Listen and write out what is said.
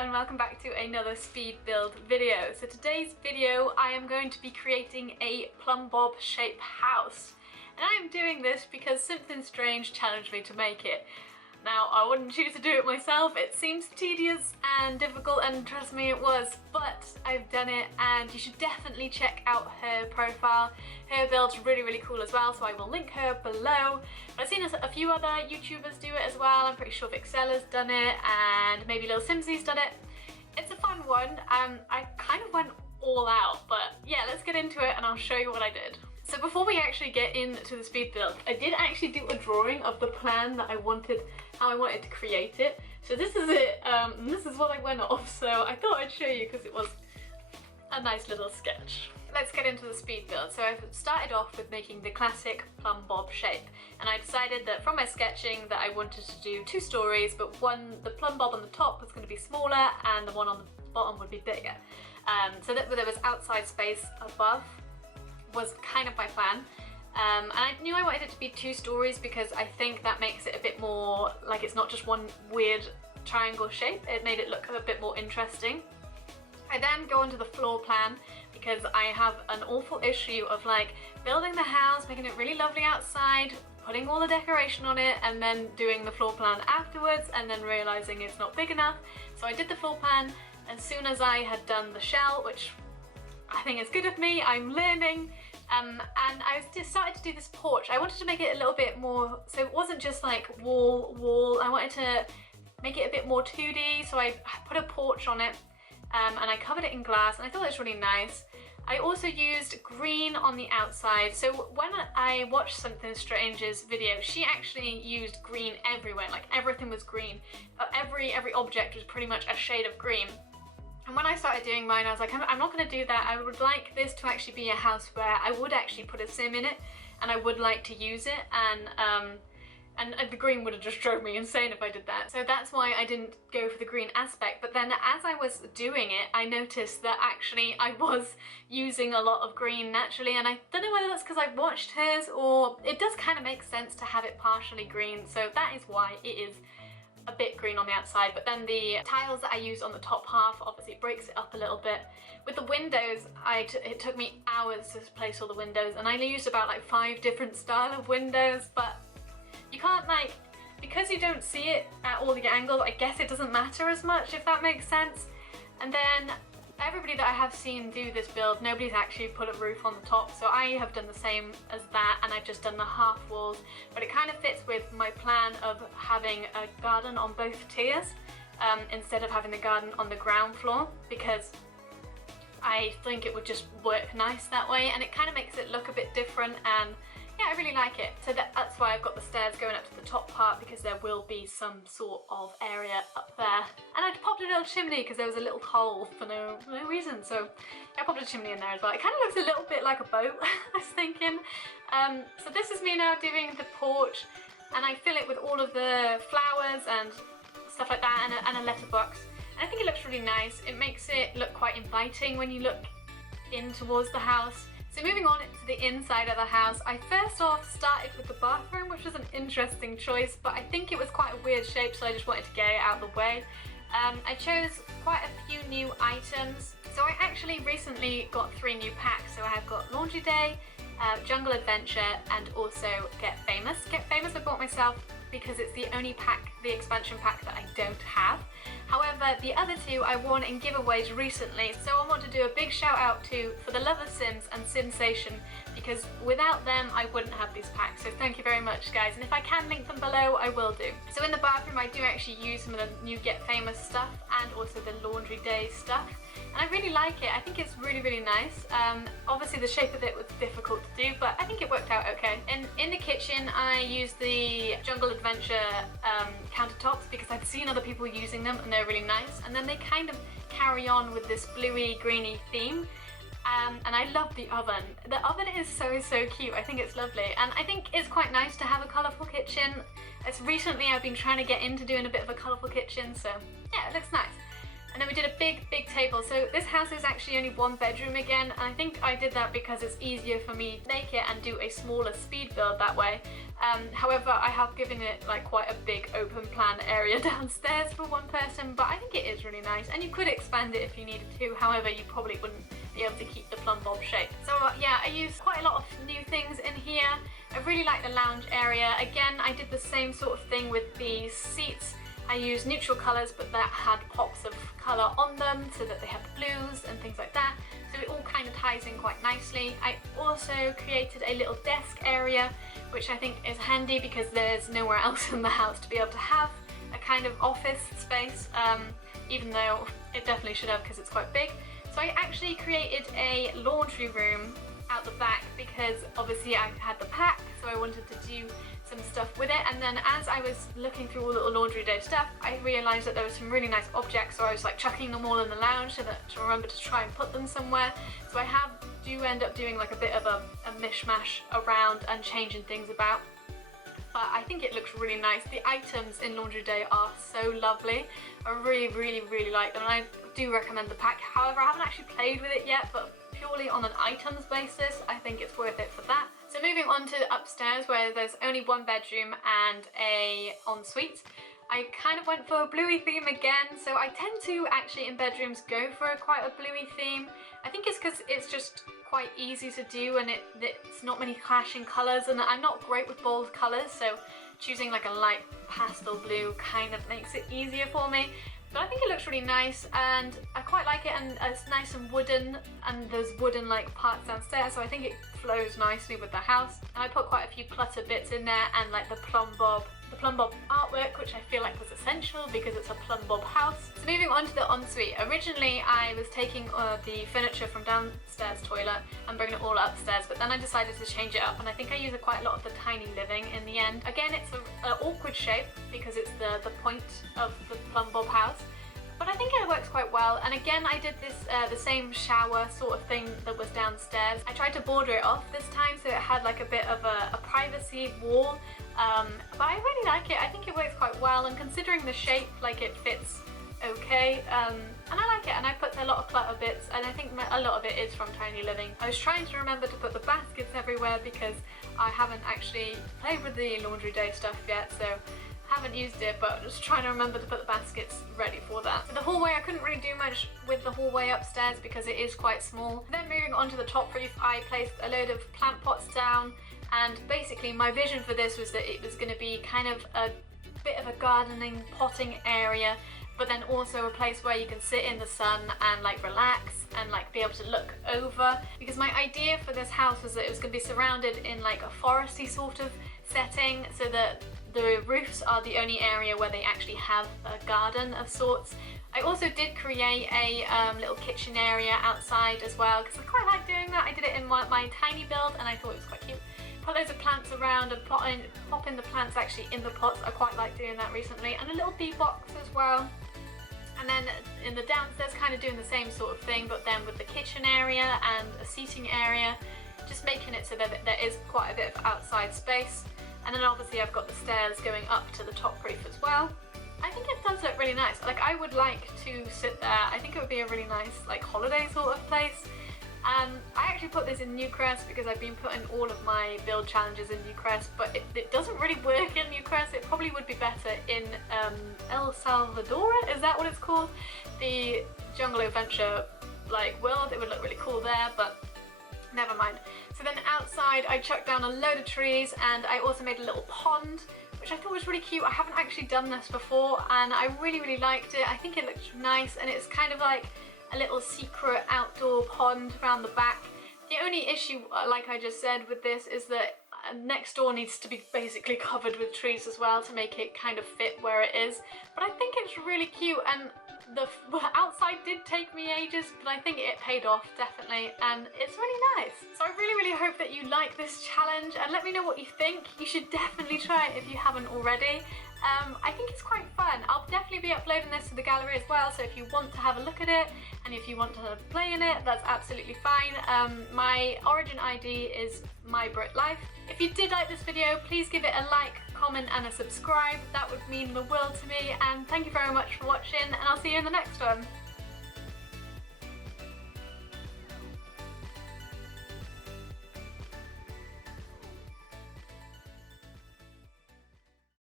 and welcome back to another speed build video. So today's video I am going to be creating a Plumbob shape house. And I am doing this because Simsationx challenged me to make it. Now I wouldn't choose to do it myself, it seems tedious and difficult, and trust me it was, but I've done it and you should definitely check out her profile. Her build's really cool as well, so I will link her below. But I've seen a few other YouTubers do it as well. I'm pretty sure Vixella's done it and maybe Luv Of Sims's done it. It's a fun one. I kind of went all out, but yeah, let's get into it and I'll show you what I did. So before we actually get into the speed build, I did actually do a drawing of the plan that I wanted, how I wanted to create it. So this is it, this is what I went off, so I thought I'd show you because it was a nice little sketch. Let's get into the speed build. So I've started off with making the classic Plumbob shape, and I decided that from my sketching that I wanted to do two stories, but the Plumbob on the top was going to be smaller and the one on the bottom would be bigger. So that there was outside space above was kind of my plan. And I knew I wanted it to be two stories because I think that makes it a bit more like it's not just one weird triangle shape. It made it look a bit more interesting. I then go into the floor plan because I have an awful issue of like building the house, making it really lovely outside, putting all the decoration on it, and then doing the floor plan afterwards and then realizing it's not big enough. So I did the floor plan as soon as I had done the shell, which I think is good of me, I'm learning. And I just started to do this porch. I wanted to make it a little bit more, so it wasn't just like wall. I wanted to make it a bit more 2D, so I put a porch on it and I covered it in glass, and I thought it was really nice. I also used green on the outside. So when I watched Simsationx's video, she actually used green everywhere, like everything was green. Every object was pretty much a shade of green. And when I started doing mine, I was like, I'm not going to do that. I would like this to actually be a house where I would actually put a sim in it, and I would like to use it, and the green would have just drove me insane if I did that. So that's why I didn't go for the green aspect. But then as I was doing it, I noticed that actually I was using a lot of green naturally, and I don't know whether that's because I watched hers, or it does kind of make sense to have it partially green. So that is why it is a bit green on the outside. But then the tiles that I used on the top half obviously breaks it up a little bit. With the windows, it took me hours to place all the windows, and I used about like 5 different style of windows, but you can't, like, because you don't see it at all the angles, I guess it doesn't matter as much, if that makes sense. And then everybody that I have seen do this build, nobody's actually put a roof on the top, so I have done the same as that, and I've just done the half walls. But it kind of fits with my plan of having a garden on both tiers instead of having the garden on the ground floor, because I think it would just work nice that way, and it kind of makes it look a bit different, and yeah, I really like it. So that's why I've got the stairs going up to the top part, because there will be some sort of area up there. And I popped a little chimney because there was a little hole for no reason. So I popped a chimney in there as well. It kind of looks a little bit like a boat, I was thinking. So this is me now doing the porch, and I fill it with all of the flowers and stuff like that, and a letterbox. And I think it looks really nice. It makes it look quite inviting when you look in towards the house. So moving on to the inside of the house, I first off started with the bathroom, which was an interesting choice, but I think it was quite a weird shape, so I just wanted to get it out of the way. I chose quite a few new items. So I actually recently got 3 new packs. So I have got Laundry Day, Jungle Adventure, and also Get Famous. Get Famous I bought myself because it's the only pack, the expansion pack, that I don't have. However, the other 2 I won in giveaways recently, so I want to do a big shout out for the Luv Of Sims and Simsationx, because without them I wouldn't have these packs, so thank you very much guys, and if I can link them below I will do. So in the bathroom I do actually use some of the new Get Famous stuff and also the Laundry Day stuff, and I really like it. I think it's really nice. Obviously the shape of it was difficult to do, but I think it worked out okay. And in the kitchen I used the Jungle Adventure countertops because I've seen other people using them and they're really nice, and then they kind of carry on with this bluey greeny theme. And I love the oven. The oven is so cute. I think it's lovely, and I think it's quite nice to have a colourful kitchen. Recently I've been trying to get into doing a bit of a colourful kitchen, so yeah, it looks nice. And then we did a big table. So this house is actually only 1 bedroom again, and I think I did that because it's easier for me to make it and do a smaller speed build that way. However, I have given it like quite a big open plan area downstairs for 1 person, but I think it is really nice, and you could expand it if you needed to. However, you probably wouldn't be able to keep the Plumbob shape. So yeah, I used quite a lot of new things in here. I really like the lounge area. Again, I did the same sort of thing with the seats. I used neutral colours, but that had pops of colour on them so that they had blues and things like that. So it all kind of ties in quite nicely. I also created a little desk area, which I think is handy because there's nowhere else in the house to be able to have a kind of office space, even though it definitely should have because it's quite big. So I actually created a laundry room out the back because obviously I had the pack, so I wanted to do some stuff with it. And then as I was looking through all the laundry day stuff, I realised that there were some really nice objects, so I was like chucking them all in the lounge so that to remember to try and put them somewhere. So I do end up doing like a bit of a mishmash around and changing things about. But I think it looks really nice. The items in Laundry Day are so lovely. I really like them, and I do recommend the pack. However, I haven't actually played with it yet, but purely on an items basis, I think it's worth it for that. So moving on to upstairs, where there's only 1 bedroom and a ensuite. I kind of went for a bluey theme again, so I tend to actually in bedrooms go for quite a bluey theme. I think it's because it's just quite easy to do, and it's not many clashing colours, and I'm not great with bold colours, so choosing like a light pastel blue kind of makes it easier for me. But I think it looks really nice, and I quite like it, and it's nice and wooden, and there's wooden like parts downstairs, so I think it flows nicely with the house. And I put quite a few clutter bits in there, and like the Plumbob artwork, which I feel like was essential because it's a Plumbob house. So moving on to the ensuite. Originally I was taking the furniture from downstairs toilet and bringing it all upstairs, but then I decided to change it up, and I think I use quite a lot of the tiny living in the end. Again, it's an awkward shape because it's the point of the Plumbob house, but I think it works quite well. And again, I did this the same shower sort of thing that was downstairs. I tried to border it off this time so it had like a bit of a privacy wall, but I really like it. I think it works quite well, and considering the shape, like it fits okay, and I like it. And I put a lot of clutter bits, and I think a lot of it is from Tiny Living. I was trying to remember to put the baskets everywhere because I haven't actually played with the Laundry Day stuff yet, so haven't used it, but just trying to remember to put the baskets ready for that. So the hallway, I couldn't really do much with the hallway upstairs because it is quite small. Then moving on to the top roof, I placed a load of plant pots down, and basically my vision for this was that it was going to be kind of a bit of a gardening potting area, but then also a place where you can sit in the sun and like relax and like be able to look over, because my idea for this house was that it was going to be surrounded in like a foresty sort of setting, so that the roofs are the only area where they actually have a garden of sorts. I also did create a little kitchen area outside as well, because I quite like doing that. I did it in my tiny build and I thought it was quite cute. Put loads of plants around and pop in the plants actually in the pots. I quite like doing that recently. And a little bee box as well. And then in the downstairs, kind of doing the same sort of thing, but then with the kitchen area and a seating area, just making it so that there is quite a bit of outside space. And then obviously I've got the stairs going up to the top roof as well. I think it does look really nice. Like, I would like to sit there. I think it would be a really nice like holiday sort of place. I actually put this in Newcrest because I've been putting all of my build challenges in Newcrest, but it doesn't really work in Newcrest. It probably would be better in El Salvador, is that what it's called? The jungle adventure like world. It would look really cool there, but never mind. So then outside I chucked down a load of trees, and I also made a little pond, which I thought was really cute. I haven't actually done this before, and I really liked it. I think it looks nice, and it's kind of like a little secret outdoor pond around the back. The only issue, like I just said, with this is that next door needs to be basically covered with trees as well to make it kind of fit where it is. But I think it's really cute, and the outside did take me ages, but I think it paid off, definitely, and it's really nice. So I really hope that you like this challenge, and let me know what you think. You should definitely try it if you haven't already. I think it's quite fun. I'll definitely be uploading this to the gallery as well, so if you want to have a look at it and if you want to play in it, that's absolutely fine. My origin ID is MyBritLife. If you did like this video, please give it a like, comment and a subscribe. That would mean the world to me, and thank you very much for watching, and I'll see you in the next one.